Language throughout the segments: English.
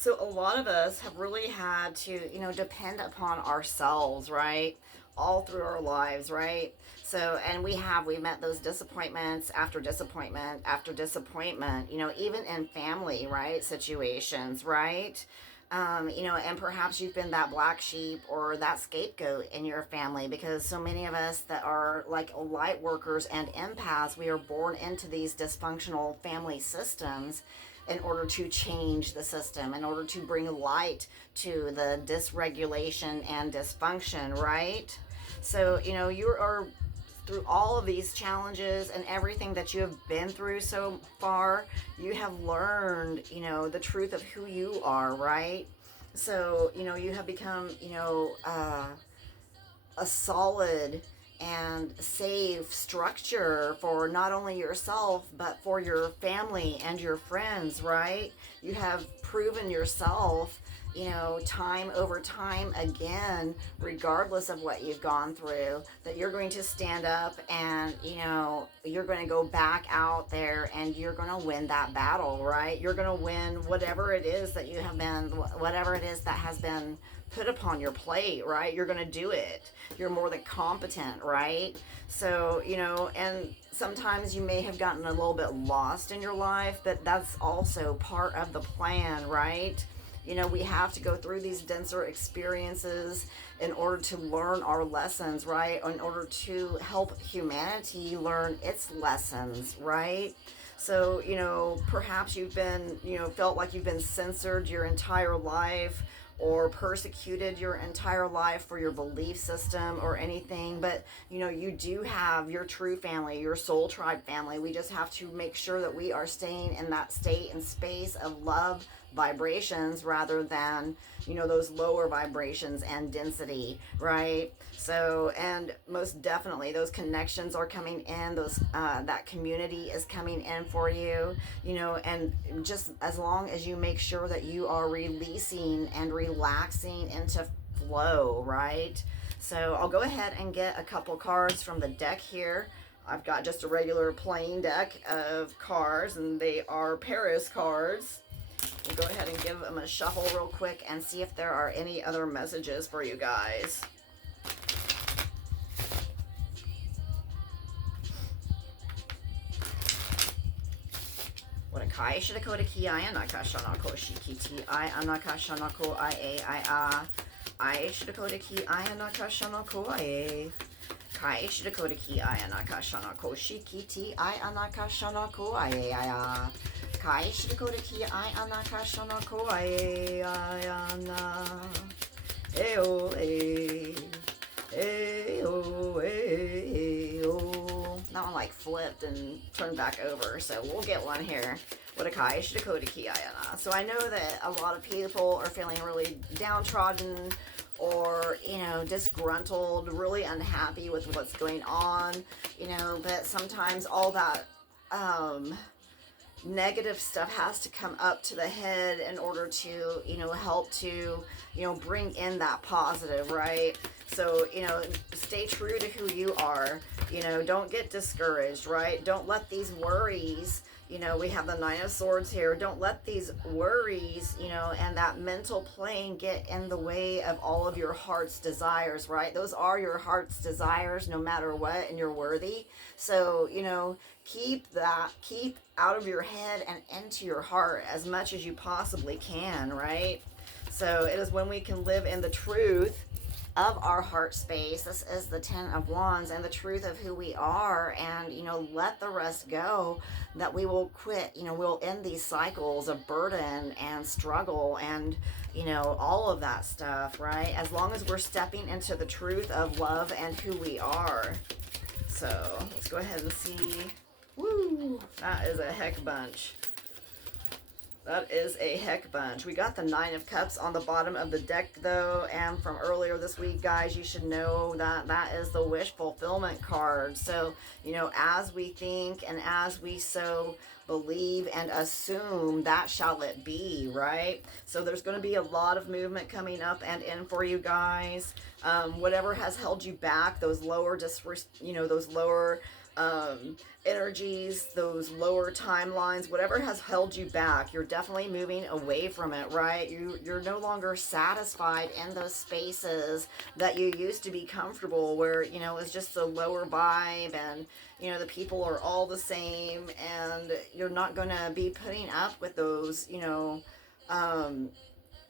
So a lot of us have really had to, depend upon ourselves, right? All through our lives, right? So, and we met those disappointments after disappointment after disappointment, even in family, right? Situations, right? And perhaps you've been that black sheep or that scapegoat in your family, because so many of us that are like light workers and empaths, we are born into these dysfunctional family systems in order to change the system, in order to bring light to the dysregulation and dysfunction, right? So, you are through all of these challenges and everything that you have been through so far, you have learned, the truth of who you are, right? So, you have become, a solid and safe structure for not only yourself but for your family and your friends, right? You have proven yourself, time over time again, regardless of what you've gone through, that you're going to stand up and, you're going to go back out there and you're going to win that battle, right? You're going to win whatever it is that you have been, whatever it is that has been put upon your plate, right? You're going to do it. You're more than competent, right? So, and sometimes you may have gotten a little bit lost in your life, but that's also part of the plan, right? We have to go through these denser experiences in order to learn our lessons, right? In order to help humanity learn its lessons, right? So, perhaps you've been, felt like you've been censored your entire life or persecuted your entire life for your belief system or anything, but you do have your true family, your soul tribe family. We just have to make sure that we are staying in that state and space of love vibrations rather than those lower vibrations and density, right? So, and most definitely those connections are coming in, those that community is coming in for you, and just as long as you make sure that you are releasing and relaxing into flow, right? So I'll go ahead and get a couple cards from the deck here. I've got just a regular plain deck of cards, and they are Paris cards. We'll go ahead and give them a shuffle real quick and see if there are any other messages for you guys. Kai Shidakota Ki Anaka Shanako Shikiti I Anaka Shanako I Shidakota Ki Anaka Shanako Kai Shidakota Ki Anaka Shanako Shikiti I Anaka Shanako Kai Shidakota Ki Anaka Shanako Ana Eo That one like flipped and turned back over, so we'll get one here. Wadakai Shidakota Kiayana. So I know that a lot of people are feeling really downtrodden or, disgruntled, really unhappy with what's going on, but sometimes all that negative stuff has to come up to the head in order to, help to, bring in that positive, right? So, stay true to who you are. Don't get discouraged, right? Don't let these worries, we have the Nine of Swords here. Don't let these worries, and that mental plane get in the way of all of your heart's desires, right? Those are your heart's desires no matter what, and you're worthy. So, keep out of your head and into your heart as much as you possibly can, right? So it is when we can live in the truth of our heart space. This is the Ten of Wands and the truth of who we are, and let the rest go, that we will quit, we'll end these cycles of burden and struggle and all of that stuff, right? As long as we're stepping into the truth of love and who we are. So let's go ahead and see. Woo, that is a heck bunch. That is a heck bunch. We got the Nine of Cups on the bottom of the deck, though, and from earlier this week, guys, you should know that that is the wish fulfillment card. So, as we think and as we so believe and assume, that shall it be, right? So there's going to be a lot of movement coming up and in for you guys. Whatever has held you back, those lower energies, those lower timelines, whatever has held you back, you're definitely moving away from it, right? You're no longer satisfied in those spaces that you used to be comfortable, where it's just a lower vibe, and the people are all the same, and you're not going to be putting up with those um,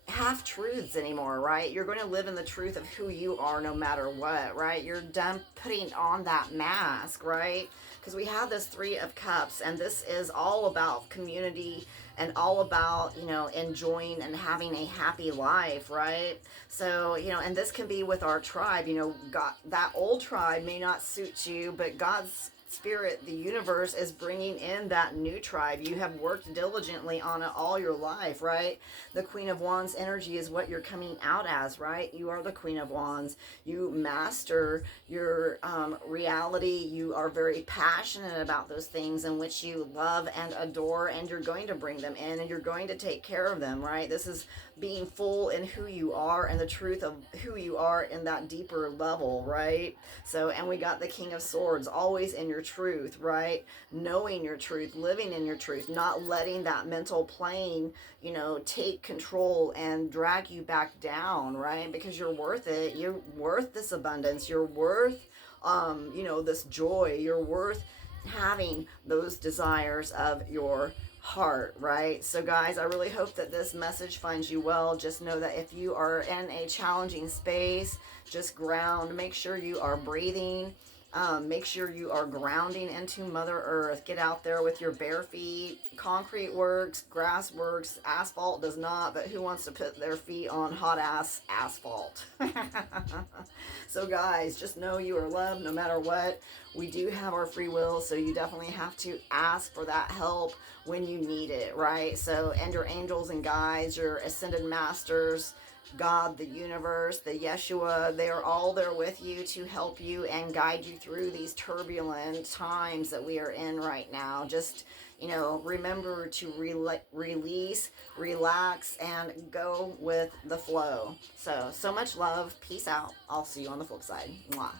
half truths anymore, right? You're going to live in the truth of who you are no matter what, right? You're done putting on that mask, right? Because we have this Three of Cups, and this is all about community and all about, enjoying and having a happy life, right? So, and this can be with our tribe. God, that old tribe may not suit you, but God's spirit, the universe, is bringing in that new tribe. You have worked diligently on it all your life, right? The Queen of Wands energy is what you're coming out as, right? You are the Queen of Wands. You master your reality. You are very passionate about those things in which you love and adore, and you're going to bring them in, and you're going to take care of them, right? This is being full in who you are and the truth of who you are in that deeper level, right? So, and we got the King of Swords, always in your truth, right? Knowing your truth, living in your truth, not letting that mental plane, take control and drag you back down, right? Because you're worth it. You're worth this abundance. You're worth, this joy. You're worth having those desires of your heart, right? So guys, I really hope that this message finds you well. Just know that if you are in a challenging space, just ground. Make sure you are breathing. Make sure you are grounding into Mother Earth. Get out there with your bare feet. Concrete works, grass works, asphalt does not, but who wants to put their feet on hot ass asphalt? So guys, just know you are loved no matter what. We do have our free will, so you definitely have to ask for that help when you need it, right? So, and your angels and guides, your ascended masters, God, the universe, the Yeshua, they are all there with you to help you and guide you through these turbulent times that we are in right now. Just, remember to release, relax, and go with the flow. So much love. Peace out. I'll see you on the flip side. Mwah.